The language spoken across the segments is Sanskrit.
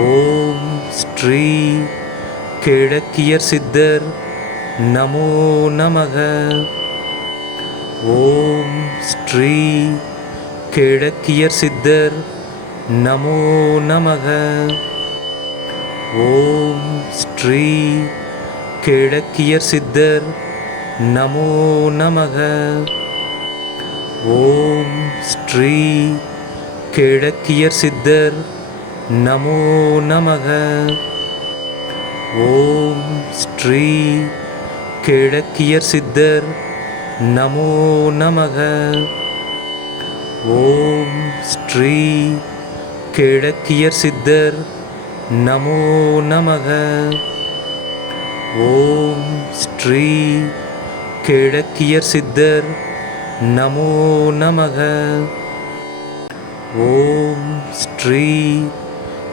ॐ श्री केलकियर सिद्धर नमो नमः ॐ श्री केलकियर सिद्धर नमो नमः ॐ श्री केलकियर सिद्धर नमो नमः ॐ श्री केलकियर सिद्धर नमो नमः ॐ श्री केळकियर् सिद्धर् नमो नमः ॐ श्री केळकियर् सिद्धर् नमो नमः ॐ श्री केळकियर् सिद्धर् नमो नमः ॐ श्री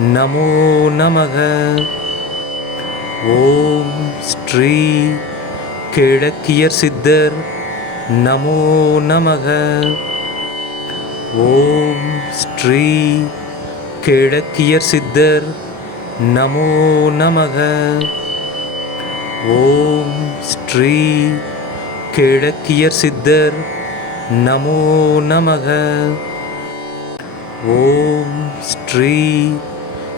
नमो नमः ॐ श्री केळकियर् सिद्धर् नमो नमः ॐ श्री केळकियर् सिद्धर् नमो नमः ॐ श्री केळकियर् सिद्धर् नमो नमः ॐ श्री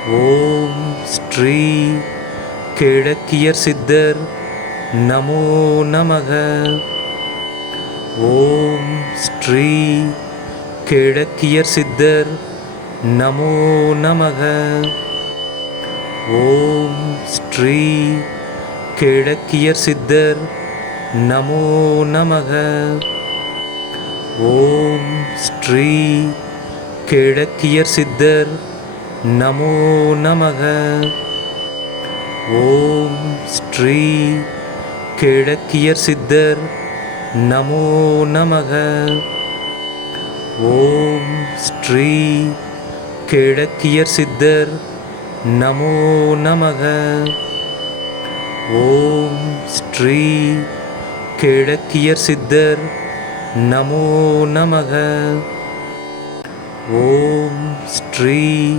ॐ श्री केलकियर सिद्धर नमो नमः ॐ श्री केलकियर सिद्धर नमो नमः ॐ श्री केलकियर सिद्धर नमो नमः ॐ श्री केलकियर सिद्धर नमः ॐ श्री स्त्रीडकियर् नमो नमः ॐ स्त्रीकियर् सिद्धर् नमो नमः ॐ श्री स्त्रीकियर् नमो नमः ॐ श्री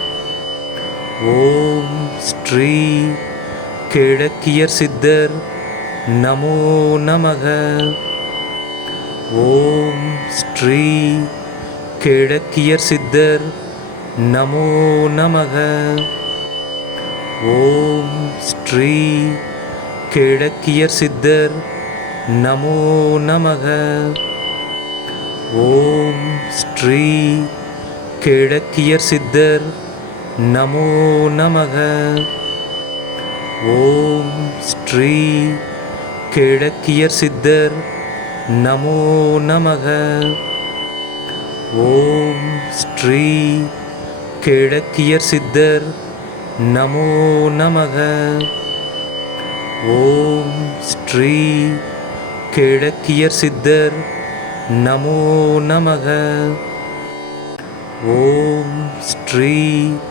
ॐ श्री केलकियर सिद्धर नमो नमः ॐ श्री केलकियर सिद्धर नमो नमः ॐ श्री केलकियर सिद्धर नमो नमः ॐ श्री केलकियर सिद्धर नमो नमः ॐ श्री केडकियर् सिद्धर नमो नमः ॐ श्री केडकियर् नमो नमः ॐ श्री केडकियर् नमो नमः ॐ श्री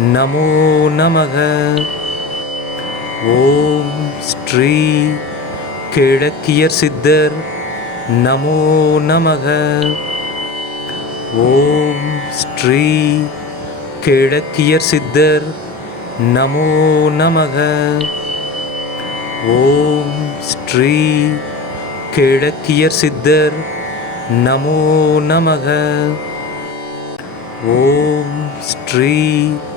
नमो नमः ॐ श्री केलकियर सिद्धर नमो नमः ॐ श्री केलकियर सिद्धर नमो नमः ॐ श्री केलकियर सिद्धर नमो नमः ॐ श्री नमो नमः ॐ श्री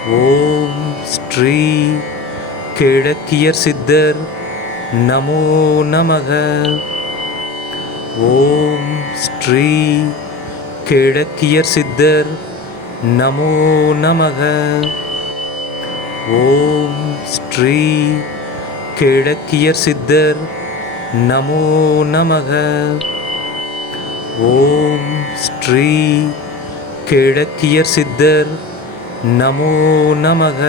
ॐ श्री केडकियर सिद्धर नमो नमः ॐ श्री केडकियर सिद्धर नमो नमः ॐ श्री केडकियर सिद्धर नमो नमः ॐ श्री केडकियर सिद्धर नमो नमः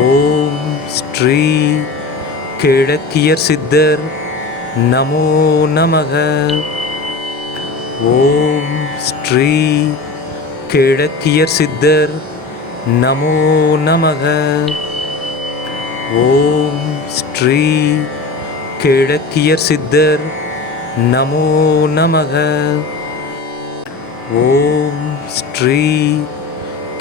ॐ श्री केलकियर नमो नमः ॐ श्री केलकियर नमो नमः ॐ श्री केलकियर नमो नमः ॐ नमो नमः ॐ श्री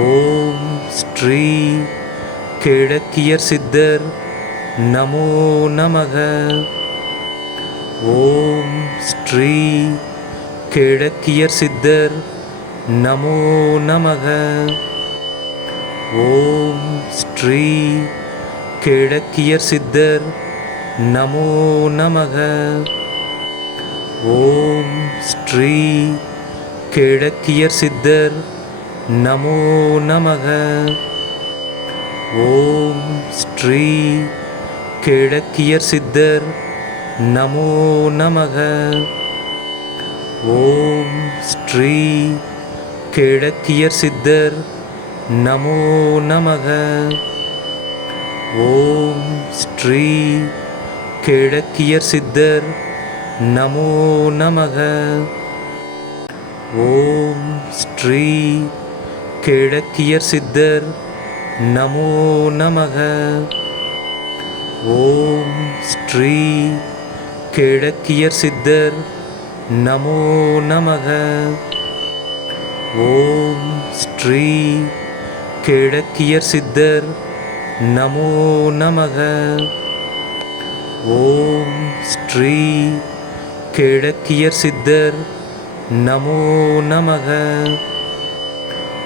ॐ श्री केडकियर्सिद्धर् नमो नमः ॐ श्री केडकियर्सिद्धर् नमो नमः ॐ श्री केडकियर्सिद्धर् नमो नमः ॐ श्री केडकियर्सिद्धर् नमो नमः नमो नमः ॐ श्री केडकियर् सिद्धर् नमो नमः ॐ श्री केडकियर् सिद्धर् नमो नमः ॐ श्री केडकियर् सिद्धर् नमो नमः ॐ श्री यर् सिद्धीडकियर् सिद्धीडकियर् सिद्धं स्त्री खेडकियर् सिद्धर् नमो नमः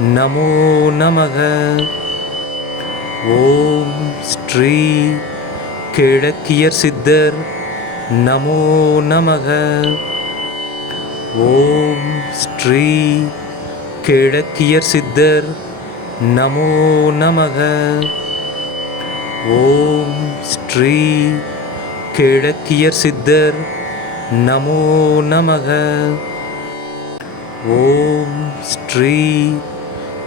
नमो नमः ॐ श्री केळकियर् सिद्धर् नमो नमः ॐ श्री केळकियर् सिद्धर् नमो नमः ॐ श्री केळकियर् सिद्धर् नमो नमः ॐ श्री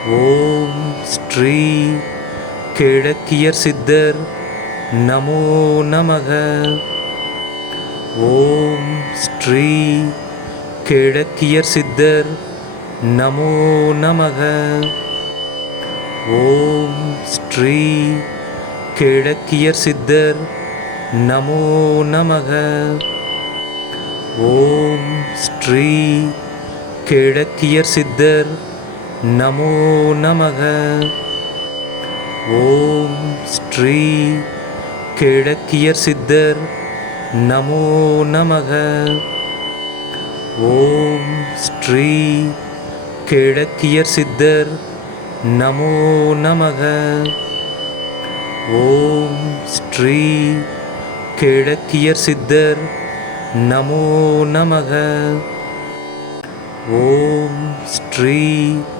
ॐ श्री केलकियर सिद्धर नमो नमः ॐ श्री केलकियर सिद्धर नमो नमः ॐ श्री केलकियर सिद्धर नमो नमः ॐ श्री केलकियर सिद्धर नमो नमः ॐ श्री नमो नमः ॐ स्त्रीडकियर् सिद्धर् नमो नमः ॐ स्त्रीकियर् सिद्धर् नमो नमः ॐ श्री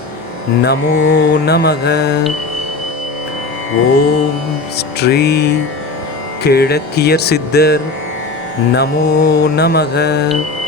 நமோ நமக ஓம் ஸ்ரீ கிழக்கியர் சித்தர் நமோ நமக